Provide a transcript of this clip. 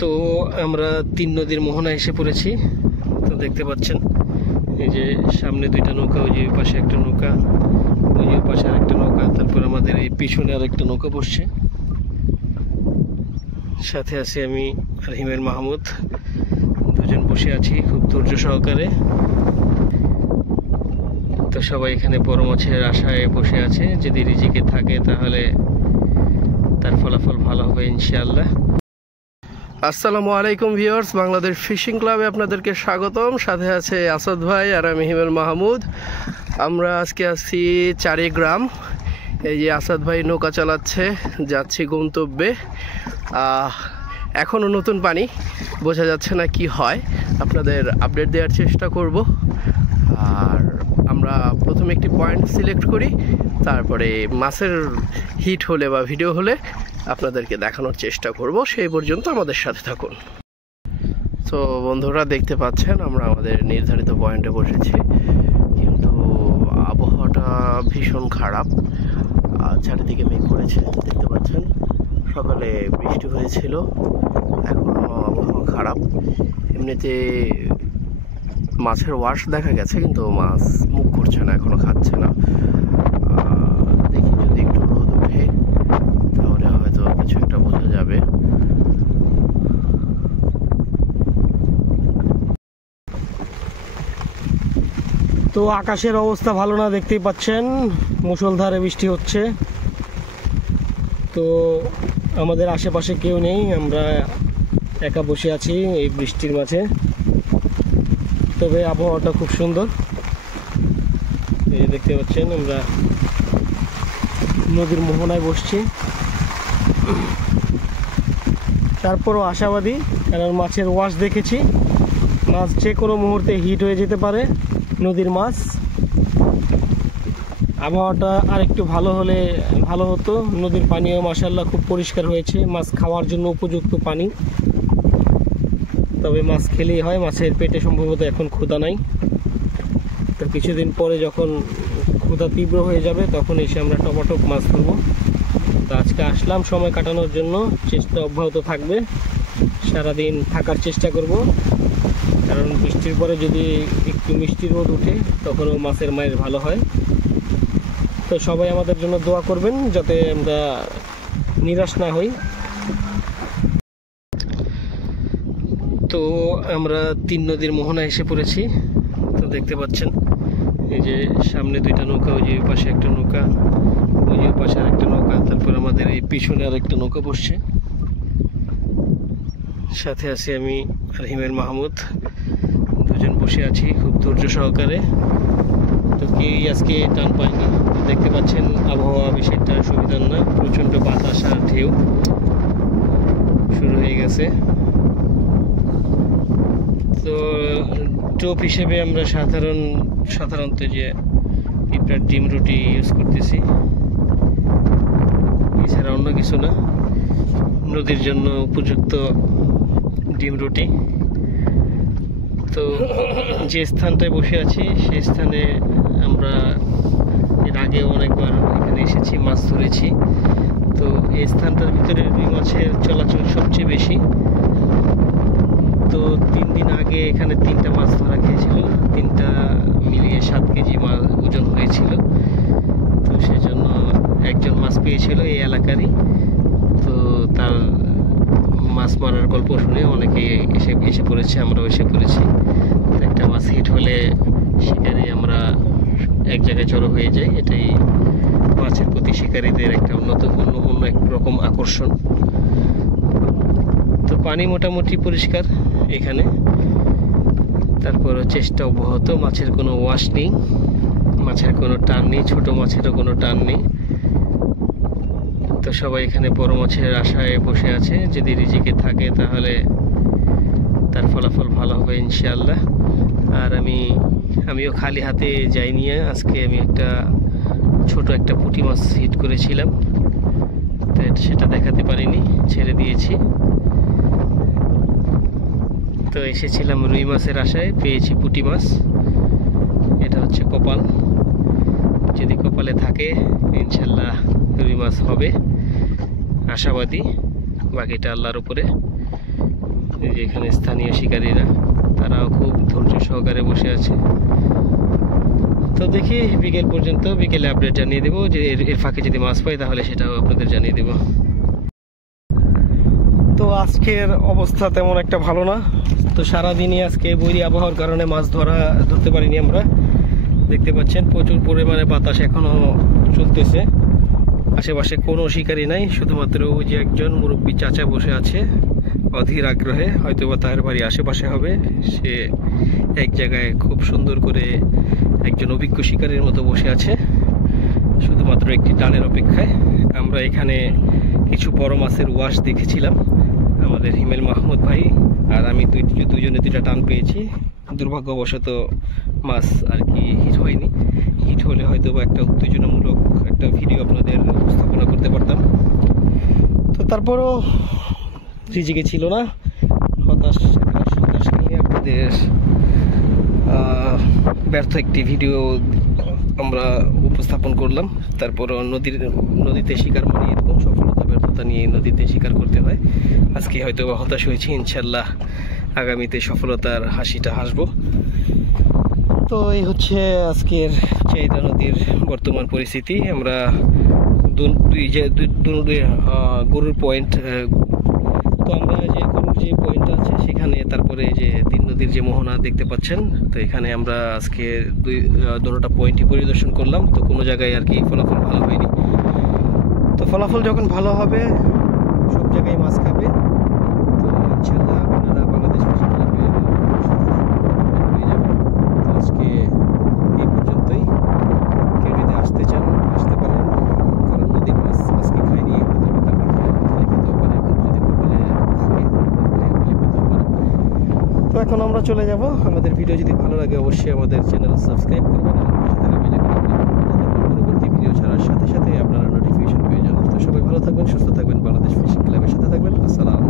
তো আমরা তিন নদীর মোহনায় এসে পড়েছি। তো দেখতে পাচ্ছেন এই যে সামনে দুইটা নৌকা, ওই যে পাশে একটা নৌকা, ওই যে পাশে আর একটা নৌকা, তারপর আমাদের এই পিছনে আর একটা নৌকা বসছে। সাথে আছি আমি আর হিমেল মাহমুদ, দুজন বসে আছি খুব ধৈর্য সহকারে। তো সবাই এখানে বড় মাছের আশায় বসে আছে, যদি রিজিকে থাকে তাহলে তার ফলাফল ভালো হবে ইনশাআল্লাহ। আসসালামু আলাইকুম ভিউয়ার্স, বাংলাদেশ ফিশিং ক্লাবে আপনাদেরকে স্বাগতম। সাথে আছে আসাদ ভাই আর আমি হিমেল মাহমুদ। আমরা আজকে আসছি চারিগ্রাম। এই যে আসাদ ভাই নৌকা চালাচ্ছে, যাচ্ছি গন্তব্যে। এখনও নতুন পানি, বোঝা যাচ্ছে না কি হয়, আপনাদের আপডেট দেওয়ার চেষ্টা করব। আর আমরা প্রথমে একটি পয়েন্ট সিলেক্ট করি, তারপরে মাছের হিট হলে বা ভিডিও হলে আপনাদেরকে দেখানোর চেষ্টা করব। সেই পর্যন্ত আমাদের সাথে থাকুন। তো বন্ধুরা দেখতে পাচ্ছেন আমরা আমাদের নির্ধারিত পয়েন্টে বসেছি, কিন্তু আবহাওয়াটা ভীষণ খারাপ। চারিদিকে মেঘ করেছে, দেখতে পাচ্ছেন। সকালে বৃষ্টি হয়েছিল, এখনও আবহাওয়া খারাপ। এমনিতে মাছের ওয়াশ দেখা গেছে, কিন্তু মাছ মুখ করছে না, এখনো খাচ্ছে না। দেখি যদি একটু রোদ ওঠে তাহলে হয়তো কিছু একটা বোঝা যাবে। তো আকাশের অবস্থা ভালো না, দেখতেই পাচ্ছেন, মুষলধারে বৃষ্টি হচ্ছে। তো আমাদের আশেপাশে কেউ নেই, আমরা একা বসে আছি এই বৃষ্টির মাঝে। তবে আবহাওয়াটা খুব সুন্দর, এই দেখতে পাচ্ছেন আমরা নদীর মোহনায় বসছি। তারপরও আশাবাদী, কারণ মাছের ওয়াশ দেখেছি, মাছ যে কোনো মুহূর্তে হিট হয়ে যেতে পারে। নদীর মাছ, আবহাওয়াটা আর একটু ভালো হলে ভালো হতো। নদীর পানিও মাশাআল্লাহ খুব পরিষ্কার হয়েছে, মাছ খাওয়ার জন্য উপযুক্ত পানি। তবে মাছ খেলেই হয়, মাছের পেটে সম্ভবত এখন ক্ষুধা নাই। তো কিছুদিন পরে যখন ক্ষুধা তীব্র হয়ে যাবে তখন এসে আমরা টপাটপ মাছ ধরবো। তো আজকে আসলাম সময় কাটানোর জন্য, চেষ্টা অব্যাহত থাকবে, সারাদিন থাকার চেষ্টা করব। কারণ বৃষ্টির পরে যদি একটু মিষ্টি রোদ উঠে তখনও মাছের মায়ের ভালো হয়। তো সবাই আমাদের জন্য দোয়া করবেন যাতে আমরা নিরাশ না হই। তো আমরা তিন নদীর মোহনায় এসে পড়েছি। তো দেখতে পাচ্ছেন এই যে সামনে দুইটা নৌকা, ওই যে পাশে একটা নৌকা, ওই যে পাশে আর একটা নৌকা, তারপর আমাদের এই পিছনে আর একটা নৌকা বসছে। সাথে আছি আমি আর হিমেল মাহমুদ, দুজন বসে আছি খুব ধৈর্য সহকারে। তো কেউই আজকে টান পায়নি। দেখতে পাচ্ছেন আবহাওয়া বেশি একটা সুবিধার না, প্রচণ্ড বাতাস আর ঢেউ শুরু হয়ে গেছে। তো টোপ হিসেবে আমরা সাধারণত যে পিঁপড়ার ডিম রুটি ইউজ করতেছি, এছাড়া অন্য কিছু না। নদীর জন্য উপযুক্ত ডিম রুটি। তো যে স্থানটায় বসে আছি সেই স্থানে আমরা এর আগে অনেকবার এখানে এসেছি, মাছ ধরেছি। তো এই স্থানটার ভিতরে রুই মাছের চলাচল সবচেয়ে বেশি। তো 3 দিন আগে এখানে 3টা মাছ ধরা গিয়েছিল, 3টা মিলিয়ে 7 কেজি মাছ ওজন হয়েছিল। তো সেজন্য একজন মাছ পেয়েছিল এই এলাকারই। তো তার মাছ মারার গল্প শুনে অনেকে এসে পড়েছে, আমরাও এসে পড়েছি। একটা মাছ হিট হলে শিকারি আমরা এক জায়গায় জড়ো হয়ে যাই, এটাই মাছের প্রতি শিকারীদের একটা অন্য এক রকম আকর্ষণ। তো পানি মোটামুটি পরিষ্কার এখানে, তারপর চেষ্টা অব্যাহত। মাছের কোনো ওয়াশ নেই, মাছের কোনো টান নেই, ছোট মাছেরও কোনো টান নেই। তো সবাই এখানে বড় মাছের আশায় বসে আছে, যদি রিজিকে থাকে তাহলে তার ফলাফল ভালো হবে ইনশাআল্লাহ। আর আমিও খালি হাতে যাইনি, আজকে আমি ছোট একটা পুঁটি মাছ হিট করেছিলাম, তো সেটা দেখাতে পারিনি, ছেড়ে দিয়েছি। তো এসেছিলাম রুই মাছের আশায়, পেয়েছি পুঁটি মাছ। এটা হচ্ছে কপাল, যদি কপালে থাকে ইনশাল্লাহ রুই মাছ হবে, আশাবাদী। বাকিটা আল্লাহর উপরে। এই যে এখানে স্থানীয় শিকারীরা, তারাও খুব ধৈর্য সহকারে বসে আছে। তো দেখি বিকেল পর্যন্ত, বিকেলে আপডেট জানিয়ে দেবো যে এর ফাঁকে যদি মাছ পাই তাহলে সেটাও আপনাদের জানিয়ে দেব। তো আজকের অবস্থা তেমন একটা ভালো না। তো সারাদিনই আজকে বৈরী আবহাওয়ার কারণে মাছ ধরতে পারিনি আমরা। দেখতে পাচ্ছেন প্রচুর পরিমাণে বাতাস এখনও চলতেছে। আশেপাশে কোনো শিকারি নাই, শুধুমাত্র ওই যে একজন মুরব্বী চাচা বসে আছে অধীর আগ্রহে, হয়তোবা তার বাড়ি আশেপাশে হবে। সে এক জায়গায় খুব সুন্দর করে একজন অভিজ্ঞ শিকারীর মতো বসে আছে, শুধুমাত্র একটি টানের অপেক্ষায়। আমরা এখানে কিছু বড় মাছের ওয়াশ দেখেছিলাম, আমাদের হিমেল মাহমুদ ভাই আর আমি দুজনে দুইটা টান পেয়েছি। দুর্ভাগ্যবশত মাছ আর কি হিট হয়নি। হিট হলে হয়তো বা একটা উত্তেজনামূলক একটা ভিডিও আপনাদের উপস্থাপনা করতে পারতাম। তো তারপরও রিজিকে ছিল না, হতাশ নিয়ে আপনাদের ব্যর্থ একটি ভিডিও আমরা উপস্থাপন করলাম। তারপরও নদীতে শিকার মানে এরকম সফলতা ব্যর্থতা নিয়ে নদীতে শিকার করতে হয়। আজকে হয়তো হতাশ হয়েছি, ইনশাল্লাহ আগামীতে সফলতার হাসিটা হাসবো। তো এই হচ্ছে আজকের চাহিদা নদীর বর্তমান পরিস্থিতি। আমরা গরুর পয়েন্ট, তো আমরা যে গরুর যে পয়েন্ট আছে সেখানে, তারপরে যে তিন নদীর যে মোহনা দেখতে পাচ্ছেন, তো এখানে আমরা আজকে দুটোটা পয়েন্টই পরিদর্শন করলাম। তো কোনো জায়গায় আর কি ফলাফল ভালো হয়নি। তো ফলাফল যখন ভালো হবে সব জায়গায় মাছ খাবে। তো ইনশাল্লাহ আপনারা বাংলাদেশ ফিশিং ক্লাবের সাথে পেয়ে যাবেন। তো আজকে এই পর্যন্তই। কেউ যদি আসতে চান আসতে পারেন, কারণ নদীর মাছ আজকে খাইনি, হয়তো কালকে খেতেও পারে, যদি কপালে থাকে পেতেও পারে। তো এখন আমরা চলে যাব। আমাদের ভিডিও যদি ভালো লাগে অবশ্যই আমাদের চ্যানেল সাবস্ক্রাইব করবেন আর পাশে থাকা বেল আইকন ক্লিক করবেন, যাতে পরবর্তী ভিডিও ছাড়ার সাথে সাথে আপনারা নোটিফিকেশন পেয়ে যান। তো সবাই ভালো থাকবেন, সুস্থ থাকবেন, বাংলাদেশ ফিশিং ক্লাবের সাথে থাকবেন। আসসালামু